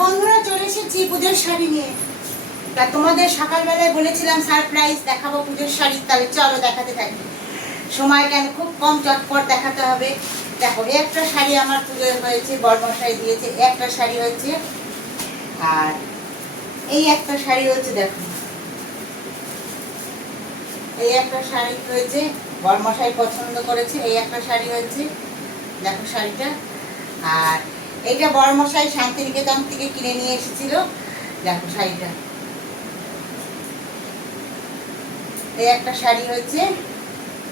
বন্ধুরা চলে এসেছি পুজোর শাড়ি নিয়ে। তা তোমাদের সকালবেলায় বলেছিলাম সারপ্রাইজ দেখাবো পুজোর শাড়ি, তাহলে চলো দেখাতে থাকি। সময় কেন, খুব কম, চটপট দেখাতে হবে। দেখো, এই একটা শাড়ি আমার পুজোর হয়েছে, বড়মশাই দিয়েছে। একটা শাড়ি হয়েছে, আর এই একটা শাড়ি হচ্ছে। দেখো, এই একটা শাড়ি হয়েছে, বড়মশাই পছন্দ করেছে। এই একটা শাড়ি হয়েছে, দেখো শাড়িটা। আর এইটা বড়মশাই শান্তিনিকেতন থেকে কিনে নিয়ে এসেছিল। দেখো শাড়িটা, এই একটা শাড়ি হয়েছে,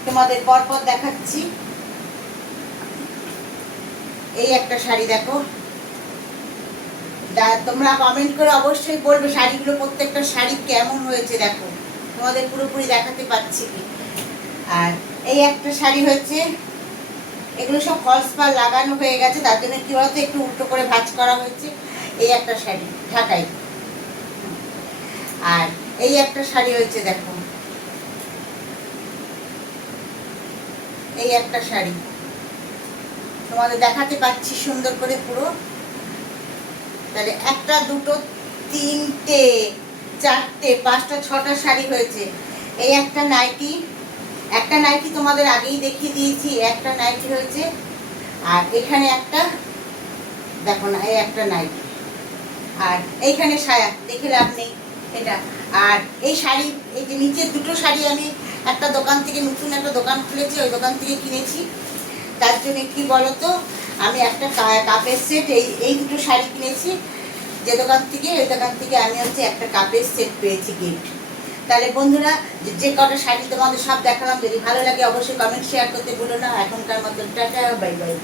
তোমাদের পরপর দেখাচ্ছি। এই একটা শাড়ি দেখো, তোমরা কমেন্ট করে অবশ্যই বলবে শাড়িগুলো, প্রত্যেকটা শাড়ি কেমন হয়েছে। দেখো, তোমাদের পুরোপুরি দেখাতে পাচ্ছি কি। আর এই একটা শাড়ি হয়েছে, এগুলো সব ফলস পার লাগানো হয়ে গেছে, তার জন্য কি বলতো একটু উল্টো করে ভাঁজ করা হয়েছে। এই একটা শাড়ি ঢাকাই। আর এই একটা শাড়ি হয়েছে, দেখো, এই একটা শাড়ি তোমাদের দেখাতে পাচ্ছি সুন্দর করে পুরো। তাহলে একটা, দুটো, তিনটে, চারটে, পাঁচটা, ছটা শাড়ি হয়েছে। এই একটা নাইটি, একটা নাইটি তোমাদের আগেই দেখিয়ে দিয়েছি, একটা নাইটি হয়েছে। আর এখানে একটা, দেখো না, এই একটা নাইটি। আর এইখানে সায়া, দেখে লাভ নেই এটা। আর এই শাড়ি, এই যে নিচের দুটো শাড়ি আমি একটা দোকান থেকে, নতুন একটা দোকান খুলেছি, ওই দোকান থেকে কিনেছি। তার জন্য কি বলতো, আমি একটা কাপের সেট, এই দুটো শাড়ি কিনেছি যে দোকান থেকে, ওই দোকান থেকে আমি হচ্ছে একটা কাপের সেট পেয়েছি গিফট। তাহলে বন্ধুরা, যে কটা শাড়ি তোমাদের সব দেখালাম, যদি ভালো লাগে অবশ্যই কমেন্ট শেয়ার করতে ভুলো না। এখনকার মতো টাটা, বাই বাই।